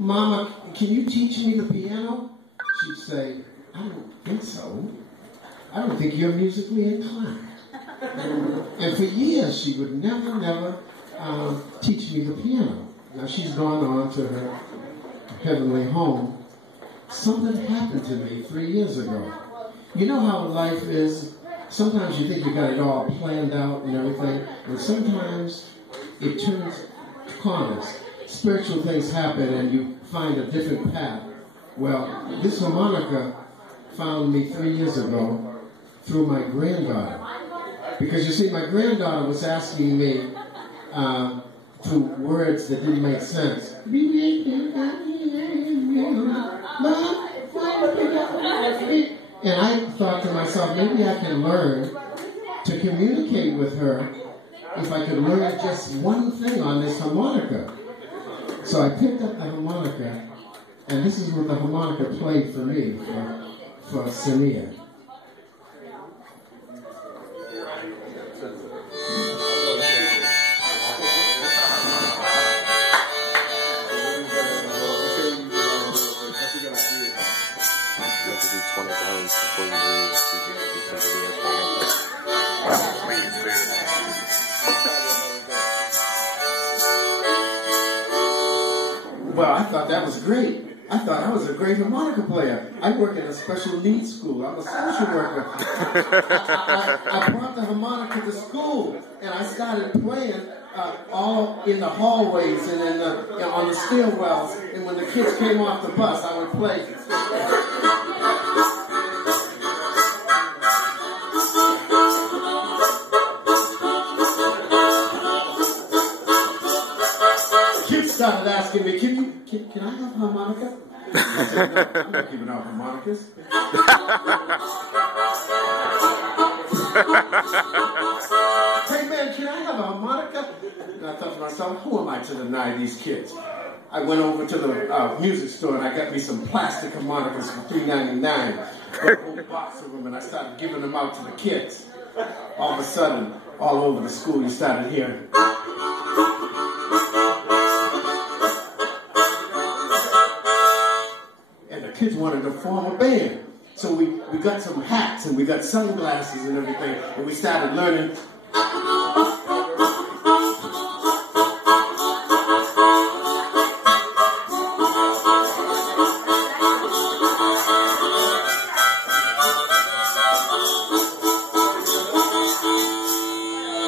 Mama, can you teach me the piano? She'd say, I don't think so. I don't think you're musically inclined. And for years, she would never teach me the piano. Now, she's gone on to her heavenly home. Something happened to me 3 years ago. You know how life is? Sometimes you think you got it all planned out and everything, and sometimes it turns corners. Spiritual things happen and you find a different path. Well, this harmonica found me 3 years ago through my granddaughter. Because you see, my granddaughter was asking me through words that didn't make sense. And I thought to myself, maybe I can learn to communicate with her if I could learn just one thing on this harmonica. So I picked up the harmonica, and this is what the harmonica played for me, for Sania. Well, I thought that was great. I thought I was a great harmonica player. I work in a special needs school. I'm a social worker. I brought the harmonica to school, and I started playing all in the hallways and in on the stairwells. And when the kids came off the bus, I would play. Started asking me, can I have a harmonica? I said, no, I'm not giving out harmonicas. Hey man, can I have a harmonica? And I thought to myself, who am I to deny these kids? I went over to the music store and I got me some plastic harmonicas for $3.99. Got a whole box of them and I started giving them out to the kids. All of a sudden, all over the school, you started hearing. Kids wanted to form a band. So we got some hats and we got sunglasses and everything, and we started learning.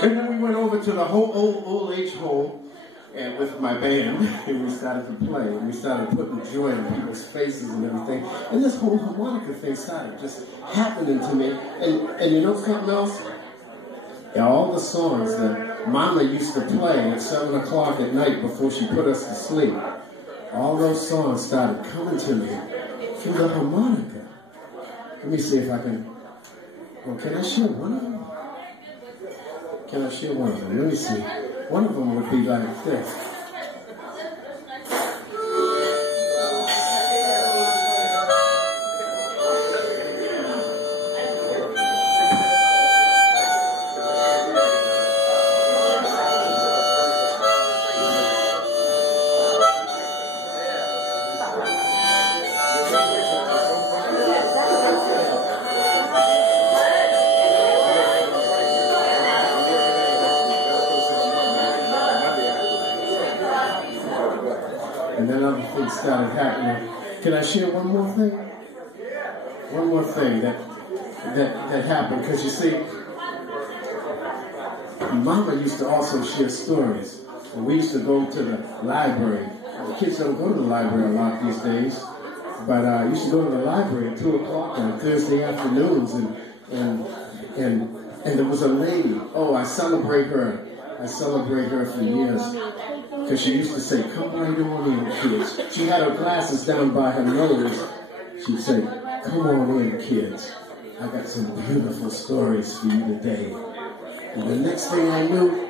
And then we went over to the whole old age home and with my band, and we started to play, and we started putting joy in people's faces and everything. And this whole harmonica thing started just happening to me. And you know something else? Yeah, all the songs that Mama used to play at 7 o'clock at night before she put us to sleep, all those songs started coming to me through the harmonica. Let me see if I can. Well, can I share one of them? Can I share one of them? Let me see. One of them would be like this. And then other things started happening. Can I share one more thing? One more thing that happened. Because you see, Mama used to also share stories. And we used to go to the library. The kids don't go to the library a lot these days. But I used to go to the library at 2 o'clock on Thursday afternoons. And there was a lady. Oh, I celebrate her. I celebrate her for years. Because she used to say, come right on in, kids. She had her glasses down by her nose. She'd say, come on in, kids. I got some beautiful stories for you today. And the next thing I knew,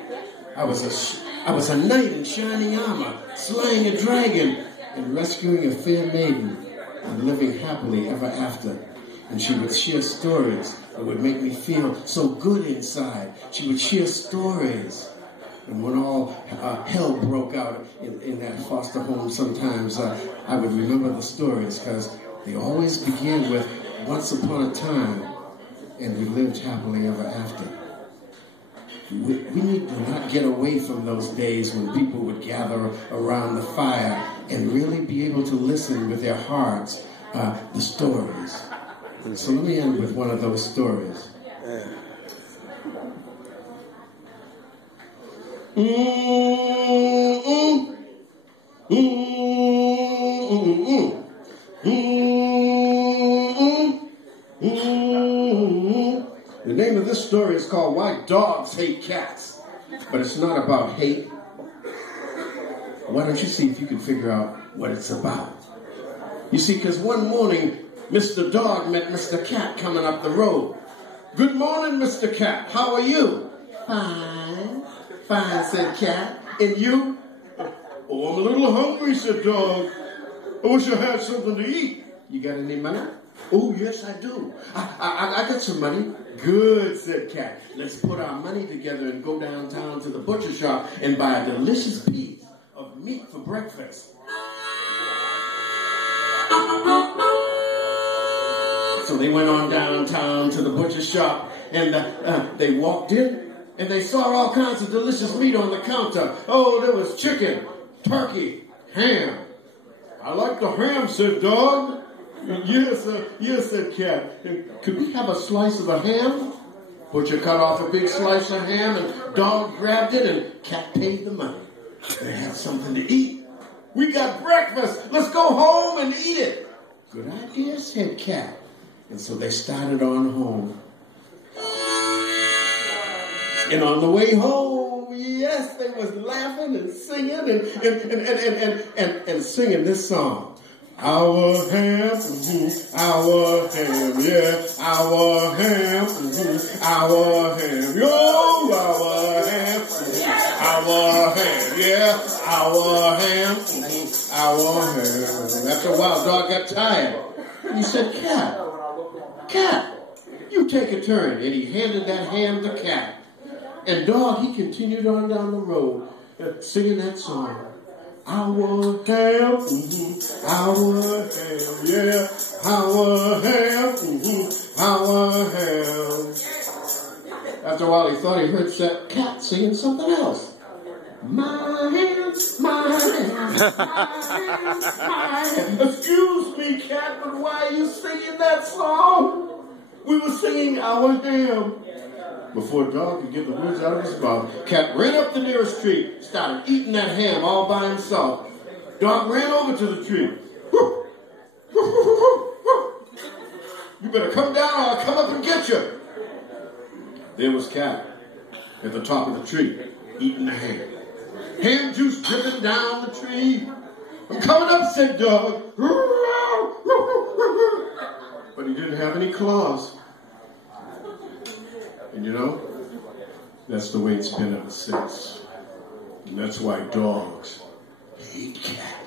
I was a knight in shining armor, slaying a dragon, and rescuing a fair maiden, and living happily ever after. And she would share stories that would make me feel so good inside. She would share stories And when all hell broke out in that foster home, sometimes I would remember the stories because they always begin with once upon a time and we lived happily ever after. We need to not get away from those days when people would gather around the fire and really be able to listen with their hearts, the stories. So let me end with one of those stories. The name of this story is called Why Dogs Hate Cats. But it's not about hate. Why don't you see if you can figure out what it's about? You see, because one morning, Mr. Dog met Mr. Cat coming up the road. Good morning, Mr. Cat. How are you? Fine. Fine, said Cat. And you? Oh, I'm a little hungry, said Dog. I wish I had something to eat. You got any money? Oh, yes, I do. I got some money. Good, said Cat. Let's put our money together and go downtown to the butcher shop and buy a delicious piece of meat for breakfast. So they went on downtown to the butcher shop and they walked in and they saw all kinds of delicious meat on the counter. Oh, there was chicken, turkey, ham. I like the ham, said Dog. Yes, said Cat. Could we have a slice of the ham? Butcher cut off a big slice of ham and Dog grabbed it and Cat paid the money. They had something to eat. We got breakfast. Let's go home and eat it. Good idea, said Cat. And so they started on home. And on the way home, yes, they was laughing and singing and singing this song. Our ham, our ham, yeah, our ham, our ham, yo, our ham, yeah, our ham, our ham. After a while, Dog got tired. And he said, Cat, you take a turn. And he handed that ham to Cat. And Dog, he continued on down the road, singing that song. Our ham, our ham, yeah, our ham, our ham. After a while, he thought he heard that Cat singing something else. My hand, my hand, my hand, my hand. Excuse me, Cat, but why are you singing that song? We were singing our ham. Before Dog could get the words out of his mouth, Cat ran up the nearest tree, started eating that ham all by himself. Dog ran over to the tree. You better come down or I'll come up and get you. There was Cat at the top of the tree, eating the ham. Ham juice dripping down the tree. I'm coming up, said Dog. But he didn't have any claws. And you know, that's the way it's been ever since. And that's why dogs hate cats.